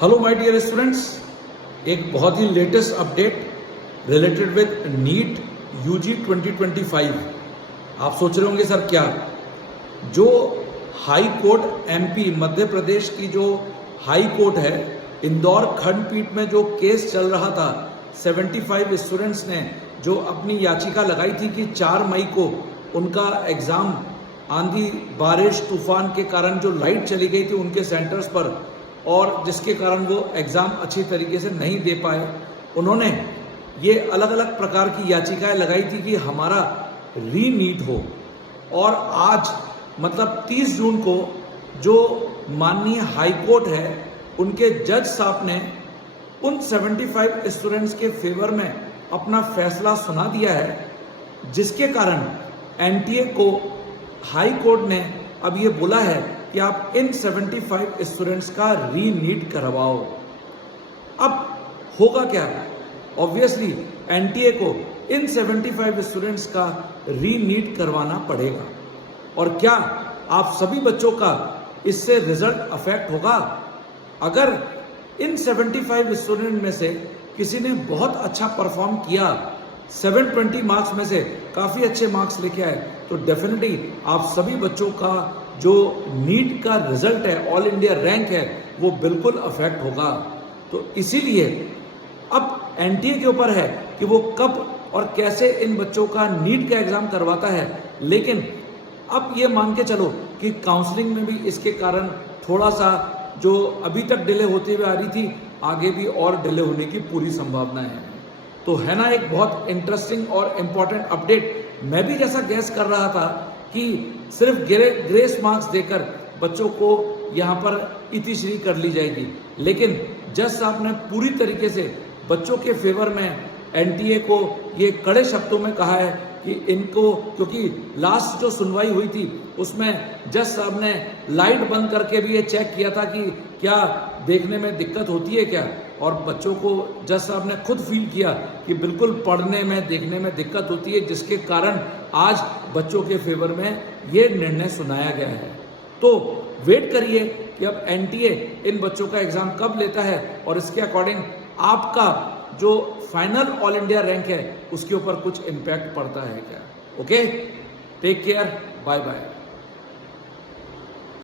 Hello my dear students, एक बहुत ही latest update related with NEET UG 2025। आप सोच रहे होंगे सर क्या, जो high court MP Madhya Pradesh की जो हाई कोर्ट है, इंदौर खंडपीठ में जो केस चल रहा था, 75 स्टूडेंट्स ने जो अपनी याचिका लगाई थी कि 4 मई को उनका एग्ज़ाम आंधी बारिश तूफान के कारण जो लाइट चली गई थी उनके सेंटर्स पर और जिसके कारण वो एग्ज़ाम अच्छी तरीके से नहीं दे पाए, उन्होंने ये अलग अलग प्रकार की याचिकाएं लगाई थी कि हमारा रीनीट हो। और आज मतलब 30 जून को जो माननीय हाई कोर्ट है, उनके जज साहब ने उन 75 स्टूडेंट्स के फेवर में अपना फैसला सुना दिया है, जिसके कारण एनटीए को हाई कोर्ट ने अब ये बोला है कि आप इन 75 स्टूडेंट्स का रीनीट करवाओ। अब होगा क्या, ऑब्वियसली एनटीए को इन 75 स्टूडेंट्स का रीनीट करवाना पड़ेगा। और क्या आप सभी बच्चों का इससे रिजल्ट अफेक्ट होगा? अगर इन 75 स्टूडेंट में से किसी ने बहुत अच्छा परफॉर्म किया, 720 मार्क्स में से काफ़ी अच्छे मार्क्स लेके आए, तो डेफिनेटली आप सभी बच्चों का जो नीट का रिजल्ट है, ऑल इंडिया रैंक है, वो बिल्कुल अफेक्ट होगा। तो इसीलिए अब एनटीए के ऊपर है कि वो कब और कैसे इन बच्चों का नीट का एग्ज़ाम करवाता है। लेकिन अब ये मान के चलो कि काउंसलिंग में भी इसके कारण थोड़ा सा जो अभी तक डिले होती हुई आ रही थी, आगे भी और डिले होने की पूरी संभावना है। तो है ना एक बहुत इंटरेस्टिंग और इम्पॉर्टेंट अपडेट। मैं भी जैसा गैस कर रहा था कि सिर्फ ग्रेस मार्क्स देकर बच्चों को यहाँ पर इतिश्री कर ली जाएगी, लेकिन जज साहब ने पूरी तरीके से बच्चों के फेवर में एनटीए को ये कड़े शब्दों में कहा है कि इनको, क्योंकि लास्ट जो सुनवाई हुई थी उसमें जज साहब ने लाइट बंद करके भी ये चेक किया था कि क्या देखने में दिक्कत होती है क्या, और बच्चों को जज साहब ने खुद फील किया कि बिल्कुल पढ़ने में देखने में दिक्कत होती है, जिसके कारण आज बच्चों के फेवर में ये निर्णय सुनाया गया है। तो वेट करिए कि अब एनटीए इन बच्चों का एग्ज़ाम कब लेता है और इसके अकॉर्डिंग आपका जो फाइनल ऑल इंडिया रैंक है उसके ऊपर कुछ इम्पैक्ट पड़ता है क्या। Okay, take care, bye bye.